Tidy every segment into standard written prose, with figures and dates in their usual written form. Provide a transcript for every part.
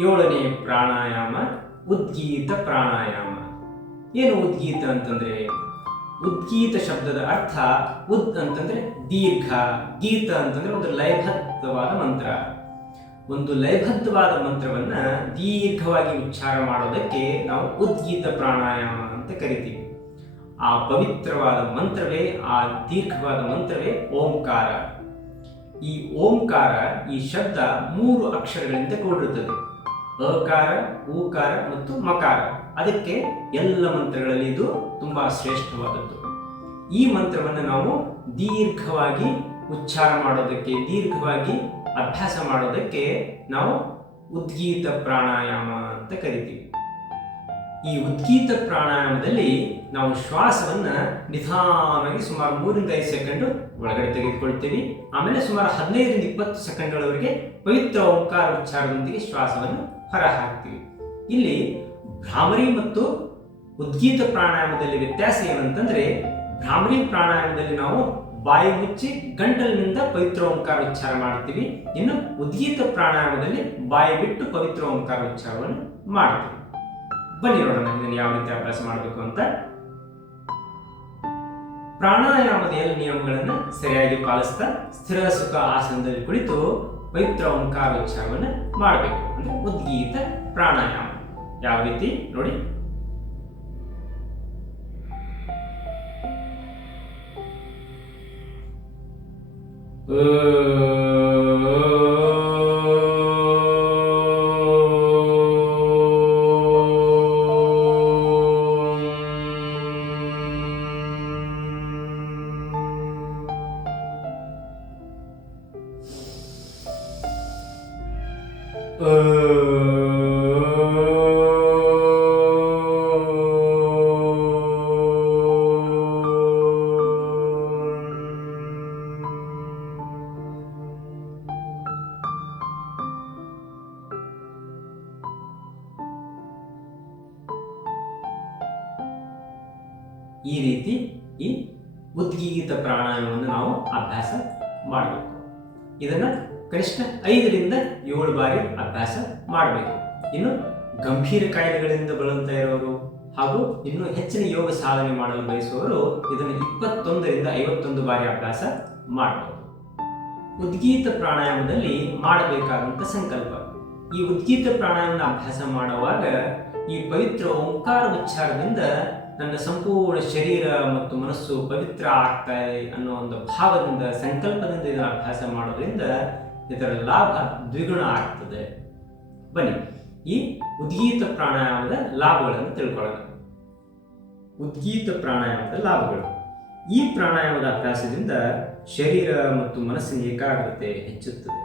ಏಳನೇ ಪ್ರಾಣಾಯಾಮ ಉದ್ಗೀತ ಪ್ರಾಣಾಯಾಮ. ಏನು ಉದ್ಗೀತ ಅಂತಂದ್ರೆ, ಉದ್ಗೀತ ಶಬ್ದದ ಅರ್ಥ ಉದ್ ಅಂತಂದ್ರೆ ದೀರ್ಘ, ಗೀತ ಅಂತಂದ್ರೆ ಒಂದು ಲಯಬದ್ಧವಾದ ಮಂತ್ರ. ಒಂದು ಲಯಬದ್ಧವಾದ ಮಂತ್ರವನ್ನ ದೀರ್ಘವಾಗಿ ಉಚ್ಚಾರ ಮಾಡೋದಕ್ಕೆ ನಾವು ಉದ್ಗೀತ ಪ್ರಾಣಾಯಾಮ ಅಂತ ಕರಿತೀವಿ. ಆ ಪವಿತ್ರವಾದ ಮಂತ್ರವೇ, ಆ ದೀರ್ಘವಾದ ಮಂತ್ರವೇ ಓಂಕಾರ. ಈ ಓಂಕಾರ, ಈ ಶಬ್ದ 3 ಅಕ್ಷರಗಳಿಂದ ಕೂಡಿರುತ್ತದೆ. ಅಕಾರ, ಊಕಾರ ಮತ್ತು ಮಕಾರ. ಅದಕ್ಕೆ ಎಲ್ಲ ಮಂತ್ರಗಳಲ್ಲಿ ಇದು ತುಂಬಾ ಶ್ರೇಷ್ಠವಾದದ್ದು. ಈ ಮಂತ್ರವನ್ನು ನಾವು ದೀರ್ಘವಾಗಿ ಉಚ್ಚಾರ ಮಾಡೋದಕ್ಕೆ, ದೀರ್ಘವಾಗಿ ಅಭ್ಯಾಸ ಮಾಡೋದಕ್ಕೆ ನಾವು ಉದ್ಗೀತ ಪ್ರಾಣಾಯಾಮ ಅಂತ ಕರಿತೀವಿ. ಈ ಉದ್ಗೀತ ಪ್ರಾಣಾಯಾಮದಲ್ಲಿ ನಾವು ಶ್ವಾಸವನ್ನ ನಿಧಾನವಾಗಿ ಸುಮಾರು 3-5 ಸೆಕೆಂಡ್ ಒಳಗಡೆ ತೆಗೆದುಕೊಳ್ತೀವಿ. ಆಮೇಲೆ ಸುಮಾರು 15-20 ಸೆಕೆಂಡ್ಗಳವರೆಗೆ ಪವಿತ್ರ ಓಂಕಾರ ಉಚ್ಚಾರದೊಂದಿಗೆ ಶ್ವಾಸವನ್ನು ಹೊರ ಹಾಕ್ತೀವಿ. ಇಲ್ಲಿ ಭ್ರಾಮರಿ ಮತ್ತು ಉದ್ಗೀತ ಪ್ರಾಣಾಯಾಮದಲ್ಲಿ ವ್ಯತ್ಯಾಸ ಏನಂತಂದ್ರೆ, ಭ್ರಾಮರಿ ಪ್ರಾಣಾಯಾಮದಲ್ಲಿ ನಾವು ಬಾಯಿ ಮುಚ್ಚಿ ಗಂಟಲಿನಿಂದ ಪವಿತ್ರ ಓಂಕಾರ ಉಚ್ಚಾರ ಮಾಡ್ತೀವಿ. ಇನ್ನು ಉದ್ಗೀತ ಪ್ರಾಣಾಯಾಮದಲ್ಲಿ ಬಾಯಿ ಬಿಟ್ಟು ಪವಿತ್ರ ಓಂಕಾರ ಉಚ್ಚಾರವನ್ನು ಮಾಡ್ತೀವಿ. ಬನ್ನಿ ನೋಡೋಣ ಇದನ್ನು ಯಾವ ರೀತಿ ಅಭ್ಯಾಸ ಮಾಡಬೇಕು ಅಂತ. ಪ್ರಾಣಾಯಾಮದ ಎಲ್ಲ ನಿಯಮಗಳನ್ನು ಸರಿಯಾಗಿ ಪಾಲಿಸ್ತಾ ಸ್ಥಿರ ಸುಖ ಆಸನದಲ್ಲಿ ಕುಳಿತು ಪವಿತ್ರ ಓಂಕಾರ ಉಚ್ಚಾರವನ್ನು ಮಾಡಬೇಕು. ಅಂದ್ರೆ ಉದ್ಗೀತ ಪ್ರಾಣಾಯಾಮ ಯಾವ ರೀತಿ ನೋಡಿ. ಈ ರೀತಿ ಈ ಉದ್ಗೀತ ಪ್ರಾಣಾಯಾಮವನ್ನು ನಾವು ಅಭ್ಯಾಸ ಮಾಡಬೇಕು. ಇದನ್ನ ಕನಿಷ್ಠ 5-7 ಬಾರಿ ಅಭ್ಯಾಸ ಮಾಡಬೇಕು. ಇನ್ನು ಗಂಭೀರ ಕಾಯಿಲೆಗಳಿಂದ ಬಳಲ್ತಾ ಇರೋರು ಹಾಗೂ ಇನ್ನು ಹೆಚ್ಚಿನ ಯೋಗ ಸಾಧನೆ ಮಾಡಲು ಬಯಸುವವರು ಇದನ್ನು 21-51 ಬಾರಿ ಅಭ್ಯಾಸ ಮಾಡಬಹುದು. ಉದ್ಗೀತ ಪ್ರಾಣಾಯಾಮದಲ್ಲಿ ಮಾಡಬೇಕಾದಂಥ ಸಂಕಲ್ಪ. ಈ ಉದ್ಗೀತ ಪ್ರಾಣಾಯಾಮನ ಅಭ್ಯಾಸ ಮಾಡುವಾಗ ಈ ಪವಿತ್ರ ಓಂಕಾರ ಉಚ್ಚಾರದಿಂದ ನನ್ನ ಸಂಪೂರ್ಣ ಶರೀರ ಮತ್ತು ಮನಸ್ಸು ಪವಿತ್ರ ಆಗ್ತಾ ಇದೆ ಅನ್ನೋ ಒಂದು ಭಾವದಿಂದ, ಸಂಕಲ್ಪದಿಂದ ಇದನ್ನು ಅಭ್ಯಾಸ ಮಾಡೋದ್ರಿಂದ ಇದರ ಲಾಭ ದ್ವಿಗುಣ ಆಗ್ತದೆ. ಬನ್ನಿ ಈ ಉದ್ಗೀತ ಪ್ರಾಣಾಯಾಮದ ಲಾಭಗಳನ್ನು ತಿಳ್ಕೊಳ್ಳೋಣ. ಉದ್ಗೀತ ಪ್ರಾಣಾಯಾಮದ ಲಾಭಗಳು. ಈ ಪ್ರಾಣಾಯಾಮದ ಅಭ್ಯಾಸದಿಂದ ಶರೀರ ಮತ್ತು ಮನಸ್ಸಿನ ಏಕಾಗ್ರತೆ ಹೆಚ್ಚುತ್ತದೆ.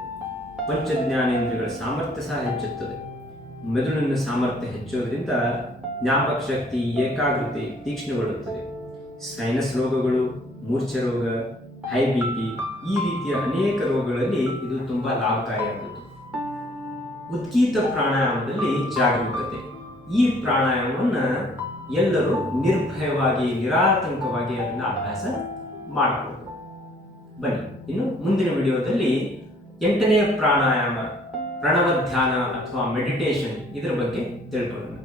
ಪಂಚಜ್ಞಾನೇಂದ್ರಿಯಗಳ ಸಾಮರ್ಥ್ಯ ಸಹ ಹೆಚ್ಚುತ್ತದೆ. ಮೆದುಳಿನ ಸಾಮರ್ಥ್ಯ ಹೆಚ್ಚೋದ್ರಿಂದ ಜ್ಞಾಪಕ ಶಕ್ತಿ, ಏಕಾಗ್ರತೆ ತೀಕ್ಷ್ಣಗೊಳ್ಳುತ್ತದೆ. ಸೈನಸ್ ರೋಗಗಳು, ಮೂರ್ಛೆ ರೋಗ, ಹೈ BP ಈ ರೀತಿಯ ಅನೇಕ ರೋಗಗಳಲ್ಲಿ ಇದು ತುಂಬಾ ಲಾಭಕಾರಿಯಾದದ್ದು. ಉದ್ಗೀತ ಪ್ರಾಣಾಯಾಮದಲ್ಲಿ ಜಾಗರೂಕತೆ. ಈ ಪ್ರಾಣಾಯಾಮವನ್ನು ಎಲ್ಲರೂ ನಿರ್ಭಯವಾಗಿ, ನಿರಾತಂಕವಾಗಿ ಅದನ್ನು ಅಭ್ಯಾಸ ಮಾಡಬಹುದು. ಬನ್ನಿ ಇನ್ನು ಮುಂದಿನ ವಿಡಿಯೋದಲ್ಲಿ 8ನೇ ಪ್ರಾಣಾಯಾಮ, ಪ್ರಣವ ಧ್ಯಾನ ಅಥವಾ ಮೆಡಿಟೇಷನ್, ಇದರ ಬಗ್ಗೆ ತಿಳ್ಕೊಳ್ಳೋಣ.